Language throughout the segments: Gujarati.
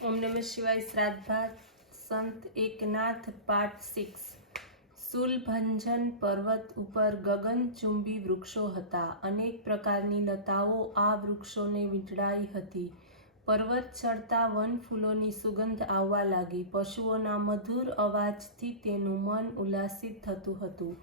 ओम नमः शिवाय। श्राद्धात संत एकनाथ पाठ 6। શૂલભંજન પર્વત ઉપર ગગનચુંબી વૃક્ષો હતા. અનેક પ્રકારની લતાઓ આ વૃક્ષોને વીંટળાઈ હતી. પર્વત ચડતા વનફૂલોની સુગંધ આવવા લાગી. પશુઓના મધુર અવાજથી તેનું મન ઉલ્લાસિત થતું હતું.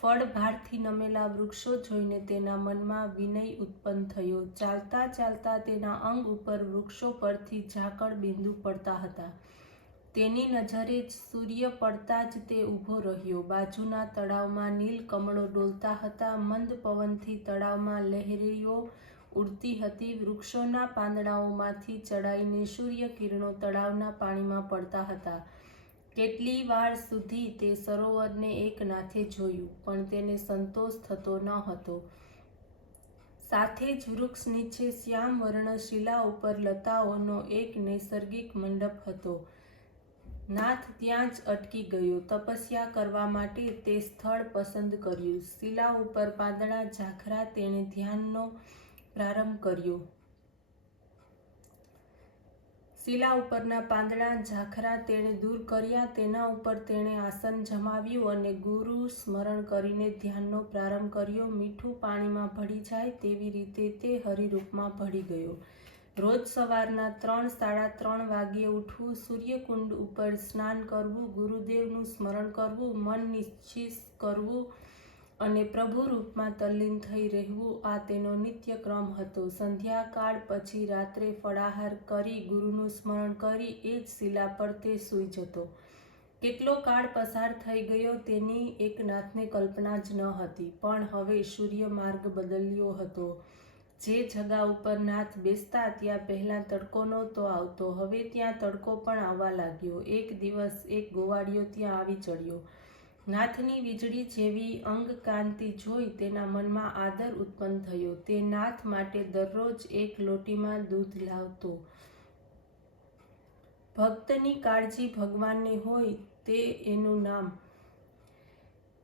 ફળભારથી નમેલા વૃક્ષો જોઈને તેના મનમાં વિનય ઉત્પન્ન થયો. ચાલતા ચાલતા તેના અંગ ઉપર વૃક્ષો પરથી ઝાકળ બિંદુ પડતા હતા. તેની નજરે જ સૂર્ય પડતા જ તે ઊભો રહ્યો. બાજુના તળાવમાં નીલ કમળો ડોલતા હતા. મંદ પવનથી તળાવમાં લહેરીઓ ઉડતી હતી. વૃક્ષોના પાંદડાઓમાંથી ચડાઈને સૂર્ય કિરણો તળાવના પાણીમાં પડતા હતા. કેટલી વાર સુધી તે સરોવરને એક નાથે જોયું, પણ તેને સંતોષ થતો ન હતો. સાથે જ વૃક્ષ નીચે શ્યામ વર્ણ શિલા ઉપર લતાઓનો એક નૈસર્ગિક મંડપ હતો. નાથ ત્યાં જ અટકી ગયો. તપસ્યા કરવા માટે તે સ્થળ પસંદ કર્યું. શિલા ઉપર પાંદડા ઝાખરા તેણે ધ્યાનનો પ્રારંભ કર્યો. શિલા ઉપરના પાંદડા ઝાખરા તેણે દૂર કર્યા. તેના ઉપર તેણે આસન જમાવ્યું અને ગુરુ સ્મરણ કરીને ધ્યાનનો પ્રારંભ કર્યો. મીઠું પાણીમાં ભળી જાય તેવી રીતે તે હરિરૂપમાં ભળી ગયો. રોજ સવારના 3-3:30 વાગ્યે ઉઠવું, સૂર્યકુંડ ઉપર સ્નાન કરવું, ગુરુદેવનું સ્મરણ કરવું, મન નિશ્ચિત કરવું અને પ્રભુ રૂપમાં તલ્લીન થઈ રહેવું, આ તેનો નિત્યક્રમ હતો. સંધ્યાકાળ પછી રાત્રે ફળાહાર કરી ગુરુનું સ્મરણ કરી એ જ શિલા પર તે સૂઈ જતો. કેટલો કાળ પસાર થઈ ગયો તેની એકનાથને કલ્પના જ ન હતી. પણ હવે સૂર્ય માર્ગ બદલ્યો હતો. જે જગા ઉપર નાથ બેસતા ત્યાં પહેલાં તડકો નહોતો આવતો, હવે ત્યાં તડકો પણ આવવા લાગ્યો. એક દિવસ એક ગોવાળિયો ત્યાં આવી ચડ્યો. નાથની વીજળી જેવી અંગકાંતિ જોઈ તેના મનમાં આદર ઉત્પન્ન થયો. તે નાથ માટે દરરોજ એક લોટીમાં દૂધ લાવતો. ભક્તની કાળજી ભગવાનને હોય તે એનું નામ.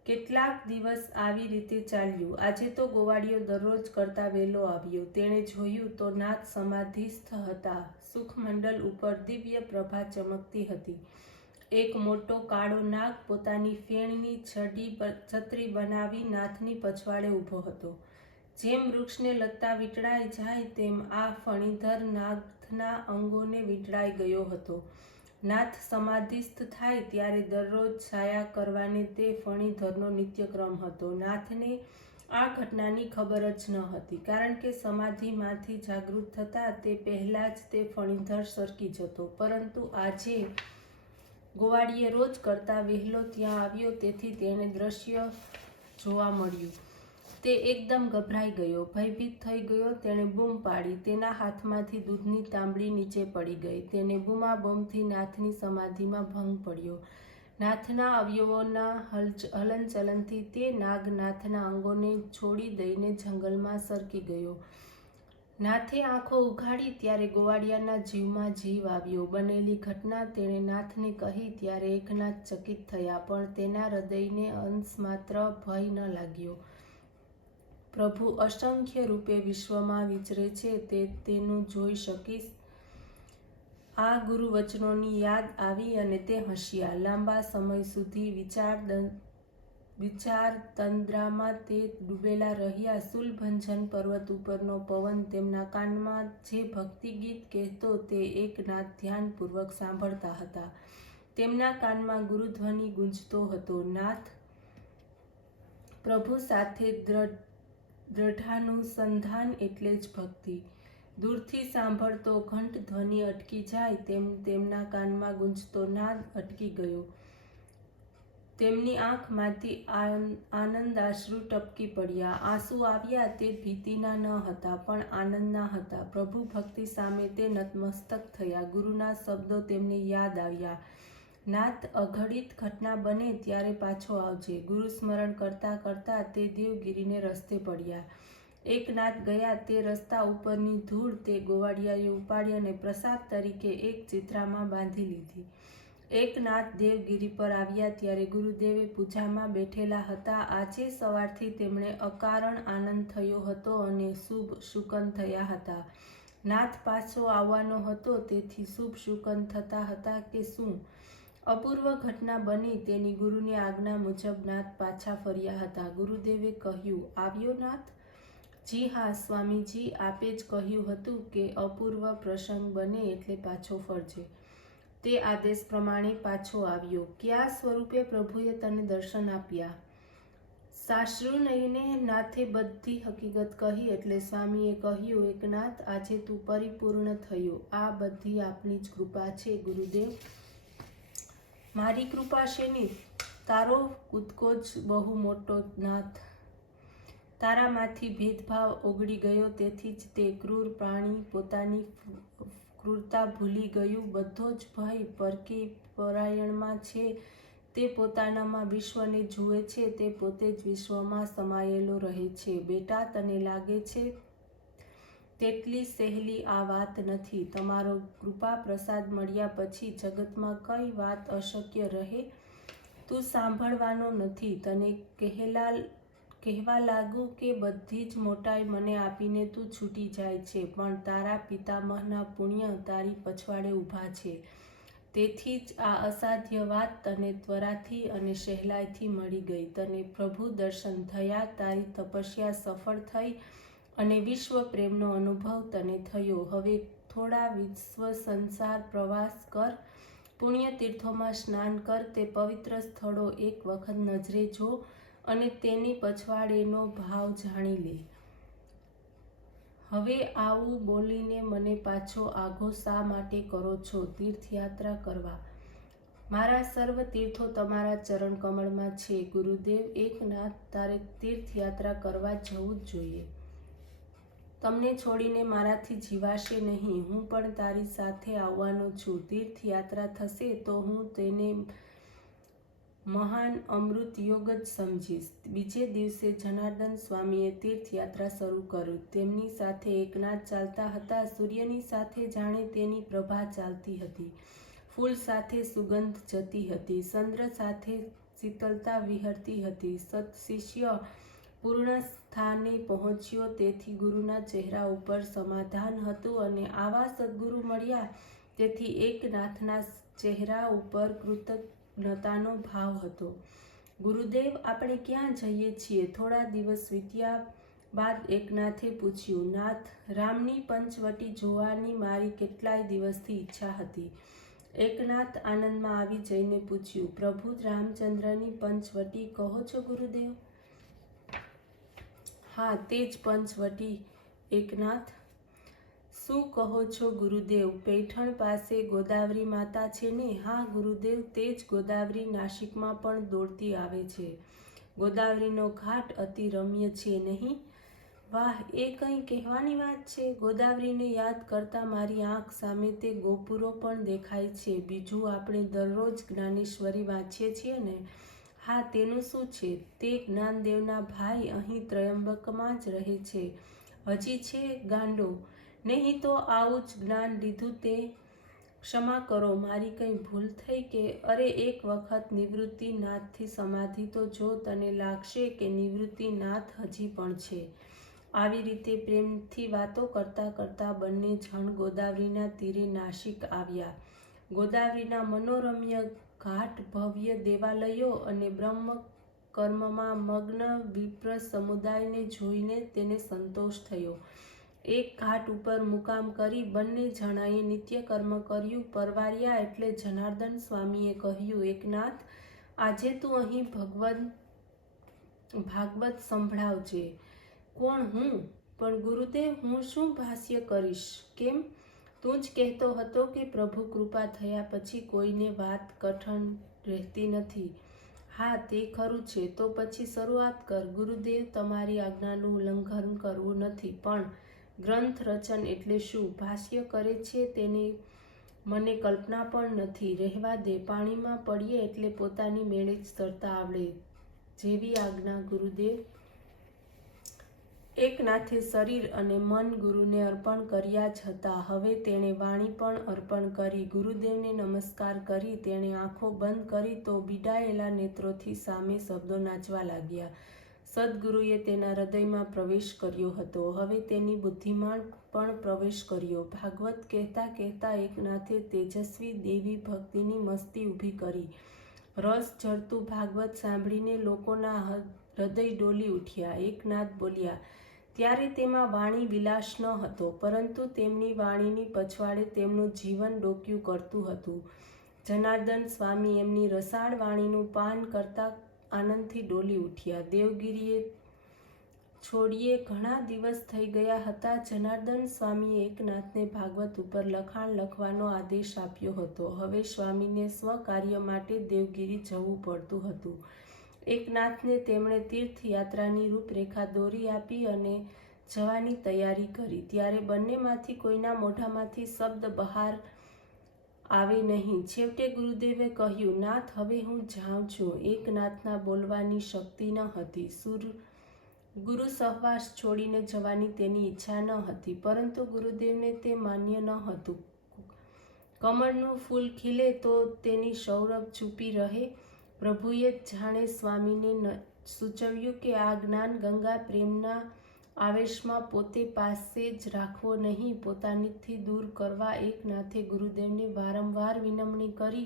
કેટલાક દિવસ આવી રીતે ચાલ્યું. આજે તો ગોવાળિયો દરરોજ કરતા વહેલો આવ્યો. તેણે જોયું તો નાથ સમાધિસ્થ હતા. સુખમંડલ ઉપર દિવ્ય પ્રભા ચમકતી હતી. એક મોટો કાળો નાગ પોતાની ફેણની છત્રી બનાવી નાથની પછવાડે ઊભો હતો. જેમ વૃક્ષને લતા વીંટળાઈ જાય તેમ આ ફણીધર નાથના અંગોને વીંટળાઈ ગયો હતો. નાથ સમાધિસ્થ થાય ત્યારે દરરોજ છાયા કરવાને તે ફણીધરનો નિત્યક્રમ હતો. નાથને આ ઘટનાની ખબર જ ન હતી, કારણ કે સમાધિમાંથી જાગૃત થતાં તે પહેલાં જ તે ફણીધર સરકી જતો. પરંતુ આજે ગોવાળીએ રોજ કરતાં વહેલો ત્યાં આવ્યો, તેથી તેણે દ્રશ્ય જોવા મળ્યું. તે એકદમ ગભરાઈ ગયો, ભયભીત થઈ ગયો. તેણે બૂમ પાડી. તેના હાથમાંથી દૂધની તાંબડી નીચે પડી ગઈ. તેને બૂમાબૂમથી નાથની સમાધિમાં ભંગ પડ્યો. નાથના અવયવોના હલનચલનથી તે નાગ નાથના અંગોને છોડી દઈને જંગલમાં સરકી ગયો. નાથે આંખો ઉઘાડી ત્યારે ગોવાળિયાના જીવમાં જીવ આવ્યો. બનેલી ઘટના તેણે નાથને કહી ત્યારે એકનાથ ચકિત થયા, પણ તેના હૃદયને અંશમાત્ર ભય ન લાગ્યો. પ્રભુ અસંખ્ય રૂપે વિશ્વમાં વિચરે છે, તે તેનું જોઈ શકીશ. આ ગુરુવચનોની યાદ આવી અને તે હસ્યા. લાંબા સમય સુધી વિચાર તંદ્રામાં તે ડૂબેલા રહ્યા. શૂલભંજન પર્વત ઉપરનો પવન તેમના કાનમાં જે ભક્તિ ગીત કહેતો તે એકનાથ ધ્યાનપૂર્વક સાંભળતા હતા. તેમના કાનમાં ગુરુધ્વનિ ગુંજતો હતો. નાથ પ્રભુ સાથે દ્રઢાનુસંધાન એટલે જ ભક્તિ. દૂરથી સાંભળતો ઘંટ ધ્વનિ અટકી જાય તેમ તેમના કાનમાં ગુંજતો નાદ અટકી ગયો. તેમની આંખમાંથી આનંદાશ્રુ ટપકી પડ્યા. આંસુ આવ્યા તે ભીતિના ન હતા, પણ આનંદના હતા. પ્રભુ ભક્તિ સામે તે નતમસ્તક થયા. ગુરુના શબ્દો તેમને યાદ આવ્યા. નાથ, અઘટિત ઘટના બને ત્યારે પાછો આવજે. ગુરુ સ્મરણ કરતા કરતા તે દેવગીરીને રસ્તે પડ્યા. એકનાથ ગયા તે રસ્તા ઉપરની ધૂળ તે ગોવાળિયાએ ઉપાડી અને પ્રસાદ તરીકે એક ચિત્રામાં બાંધી લીધી. એકનાથ દેવગીરી પર આવ્યા ત્યારે ગુરુદેવે પૂજામાં બેઠેલા હતા. આજે સવારથી તેમણે અકારણ આનંદ થયો હતો અને શુભ શુકન થયા હતા. નાથ પાછો આવવાનો હતો, તેથી શુભ શુકન થતા હતા કે શું? અપૂર્વ ઘટના બની તેની ગુરુની આજ્ઞા મુજબ નાથ પાછા ફર્યા હતા. ગુરુદેવે કહ્યું, આવ્યો નાથ? જી હા સ્વામીજી, આપે જ કહ્યું હતું કે અપૂર્વ પ્રસંગ બને એટલે પાછો ફરજે. તે આદેશ પ્રમાણે પાછો આવ્યો. કયા સ્વરૂપે પ્રભુએ તને દર્શન આપ્યા? સાશ્રુ નયને નાથે બધી હકીકત કહી એટલે સ્વામીએ કહ્યું, એકનાથ, આજે તું પરિપૂર્ણ થયો. આ બધી આપની જ કૃપા છે ગુરુદેવ. મારી કૃપા શેની? તારો કૂદકો જ બહુ મોટો નાથ. તારામાંથી ભેદભાવ ઓગળી ગયો, તેથી જ તે ક્રૂર પ્રાણી પોતાની ક્રૂરતા ભૂલી ગયું. બધો જ ભય પરકી પરાયણમાં છે. તે પોતાનામાં વિશ્વને જુએ છે, તે પોતે જ વિશ્વમાં સમાયેલો રહે છે. બેટા, તને લાગે છે તેટલી સહેલી આ વાત નથી. તમારો કૃપા પ્રસાદ મળ્યા પછી જગતમાં કઈ વાત અશક્ય રહે? તું સાંભળવાનો નથી. તને કહેવા લાગુ કે બધી જ મોટાઈ મને આપીને તું છૂટી જાય છે, પણ તારા પિતામહના પુણ્ય તારી પછવાડે ઊભા છે. તેથી જ આ અસાધ્ય વાત તને ત્વરાથી અને સહેલાઈથી મળી ગઈ. તને પ્રભુ દર્શન થયા, તારી તપસ્યા સફળ થઈ અને વિશ્વ પ્રેમનો અનુભવ તને થયો. હવે થોડા વિશ્વ સંસાર પ્રવાસ કર, પુણ્ય તીર્થોમાં સ્નાન કર, તે પવિત્ર સ્થળો એક વખત નજરે જો અને તેની પછવાડેનો ભાવ જાણી લે. હવે આવું બોલીને મને પાછો આઘો શા માટે કરો છો તીર્થયાત્રા કરવા? મારા સર્વ તીર્થો તમારા ચરણ કમળમાં છે ગુરુદેવ. એકનાથ, તારે તીર્થયાત્રા કરવા જવું જ જોઈએ. તમને છોડીને મારાથી જીવાશે નહીં. હું પણ તારી સાથે આવવાનો છું. તીર્થયાત્રા થશે તો હું તેને મહાન અમૃત યોગ જ સમજીશ. બીજે દિવસે જનાર્દન સ્વામીએ તીર્થયાત્રા શરૂ કરી. તેમની સાથે એકનાથ ચાલતા હતા. સૂર્યની સાથે જાણે તેની પ્રભા ચાલતી હતી. ફૂલ સાથે સુગંધ જતી હતી. ચંદ્ર સાથે શીતળતા વિહરતી હતી. સત્શિષ્ય પૂર્ણ સ્થાને પહોંચ્યો, તેથી ગુરુના ચહેરા ઉપર સમાધાન હતું અને આવા સદગુરુ મળ્યા તેથી એકનાથના ચહેરા ઉપર કૃતજ્ઞતાનો ભાવ હતો. ગુરુદેવ, આપણે ક્યાં જઈએ છીએ? થોડા દિવસ વીત્યા બાદ એકનાથે પૂછ્યું, નાથ, રામની પંચવટી જોવાની મારી કેટલાય દિવસથી ઈચ્છા હતી. એકનાથ આનંદમાં આવી જઈને પૂછ્યું, પ્રભુ રામચંદ્રની પંચવટી કહો છો ગુરુદેવ? હા, તે જ પંચવટી એકનાથ. શું કહો છો ગુરુદેવ? પૈઠણ પાસે ગોદાવરી માતા છે ને? હા ગુરુદેવ, તે જ ગોદાવરી નાસિકમાં પણ દોડતી આવે છે. ગોદાવરીનો ઘાટ અતિ રમ્ય છે નહીં? વાહ, એ કંઈ કહેવાની વાત છે. ગોદાવરીને યાદ કરતા મારી આંખ સામે તે ગોપુરો પણ દેખાય છે. બીજું, આપણે દરરોજ જ્ઞાનેશ્વરી વાંચીએ છીએ ને? હા, તેનું શું છે? તે જ્ઞાનદેવના ભાઈ અહીં ત્રયંબકમાં જ રહે છે. હજી છે ગાંડો? નહીં તો આવું જ જ્ઞાન લીધું તે? ક્ષમા કરો, મારી કંઈ ભૂલ થઈ કે? અરે, એક વખત નિવૃત્તિનાથથી સમાધિ તો જો, તને લાગશે કે નિવૃત્તિનાથ હજી પણ છે. આવી રીતે પ્રેમથી વાતો કરતા કરતા બંને જણ ગોદાવરીના તીરે નાસિક આવ્યા. ગોદાવરીના મનોરમ્ય ઘાટ, ભવ્ય દેવાલયો અને બ્રહ્મ કર્મમાં મગ્ન વિપ્ર સમુદાયને જોઈને તેને સંતોષ થયો. એક ઘાટ ઉપર મુકામ કરી બંને જણાએ નિત્યકર્મ કર્યું. પરવાર્યા એટલે જનાર્દન સ્વામીએ કહ્યું, એકનાથ, આજે તું અહીં ભાગવત સંભળાવજે. કોણ? હું? પણ ગુરુદેવ, હું શું ભાષ્ય કરીશ? કેમ? તું જ કહેતો હતો કે પ્રભુ કૃપા થયા પછી કોઈને વાત કઠણ રહેતી નથી. હા, તે ખરું છે. તો પછી શરૂઆત કર. ગુરુદેવ, તમારી આજ્ઞાનું ઉલ્લંઘન કરવું નથી, પણ ગ્રંથ રચન એટલે શું? ભાષ્ય કરે છે તેને મને કલ્પના પણ નથી. રહેવા દે. પાણીમાં પડીએ એટલે પોતાની મેળે જ તરતા આવડે. જેવી આજ્ઞા ગુરુદેવ. એકનાથે શરીર અને મન ગુરુને અર્પણ કર્યા જ હતા. હવે તેણે વાણી પણ અર્પણ કરી. ગુરુદેવને નમસ્કાર કરી તેણે આંખો બંધ કરી તો બીડાયેલા નેત્રોથી સામે શબ્દો નાચવા લાગ્યા. સદગુરુએ તેના હૃદયમાં પ્રવેશ કર્યો હતો. હવે તેની બુદ્ધિમાં પણ પ્રવેશ કર્યો. ભાગવત કહેતા કહેતા એકનાથે તેજસ્વી દેવી ભક્તિની મસ્તી ઊભી કરી. રસ ચડતું ભાગવત સાંભળીને લોકોના હૃદય ડોલી ઉઠ્યા. એકનાથ બોલ્યા ત્યારે તેમાં વાણી વિલાસ ન હતો, પરંતુ તેમની વાણીની પછવાડે તેમનું જીવન ડોક્યું કરતું હતું. જનાર્દન સ્વામી એમની રસાળ વાણીનું પાન કરતા આનંદથી ડોલી ઉઠ્યા. દેવગીરીએ છોડીએ ઘણા દિવસ થઈ ગયા હતા. જનાર્દન સ્વામીએ એકનાથને ભાગવત ઉપર લખાણ લખવાનો આદેશ આપ્યો હતો. હવે સ્વામીને સ્વકાર્ય માટે દેવગીરી જવું પડતું હતું. એકનાથને તેમણે તીર્થયાત્રાની રૂપરેખા દોરી આપી અને જવાની તૈયારી કરી. ત્યારે બંનેમાંથી કોઈના મોઢામાંથી શબ્દ બહાર આવે નહીં. છેવટે ગુરુદેવે કહ્યું, નાથ, હવે હું જાઉં છું. એકનાથના બોલવાની શક્તિ ન હતી. ગુરુ સહવાસ છોડીને જવાની તેની ઈચ્છા ન હતી, પરંતુ ગુરુદેવને તે માન્ય ન હતું. કમળનું ફૂલ ખીલે તો તેની સૌરભ છુપી રહે. પ્રભુએ જાણે સ્વામીને સૂચવ્યું કે આ જ્ઞાન ગંગા પ્રેમના આવેશમાં પોતે પાસે જ રાખવો નહીં, પોતાનીથી દૂર કરવા. એકનાથે ગુરુદેવને વારંવાર વિનમણી કરી,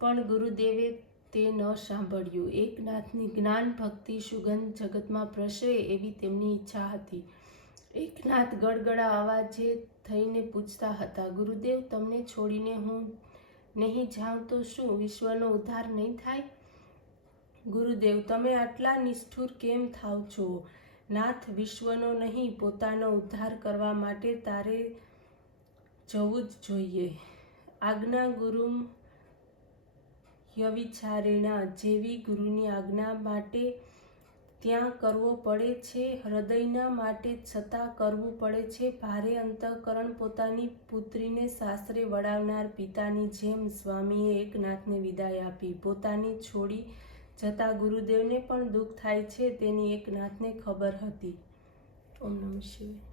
પણ ગુરુદેવે તે ન સાંભળ્યું. એકનાથની જ્ઞાન ભક્તિ સુગંધ જગતમાં પ્રસરે એવી તેમની ઈચ્છા હતી. એકનાથ ગળગળા અવાજે થઈને પૂછતા હતા, ગુરુદેવ, તમને છોડીને હું નહીં જાઉં તો શું વિશ્વનો ઉદ્ધાર નહીં થાય? ગુરુદેવ, તમે આટલા નિષ્ઠુર કેમ થાવ છો? નાથ, વિશ્વનો નહીં, પોતાનો ઉદ્ધાર કરવા માટે તારે જવું જ જોઈએ. આજ્ઞા ગુરુમ યવિચારેણા, જેવી ગુરુની આજ્ઞા માટે ત્યાં કરવો પડે છે, હૃદયના માટે છતાં કરવું પડે છે. ભારે અંતઃકરણ પોતાની પુત્રીને સાસરે વળાવનાર પિતાની જેમ સ્વામીએ એકનાથને વિદાય આપી. પોતાની છોડી જતા ગુરુદેવને પણ દુઃખ થાય છે તેની એકનાથને ખબર હતી. ઓમ નમઃ શિવાય.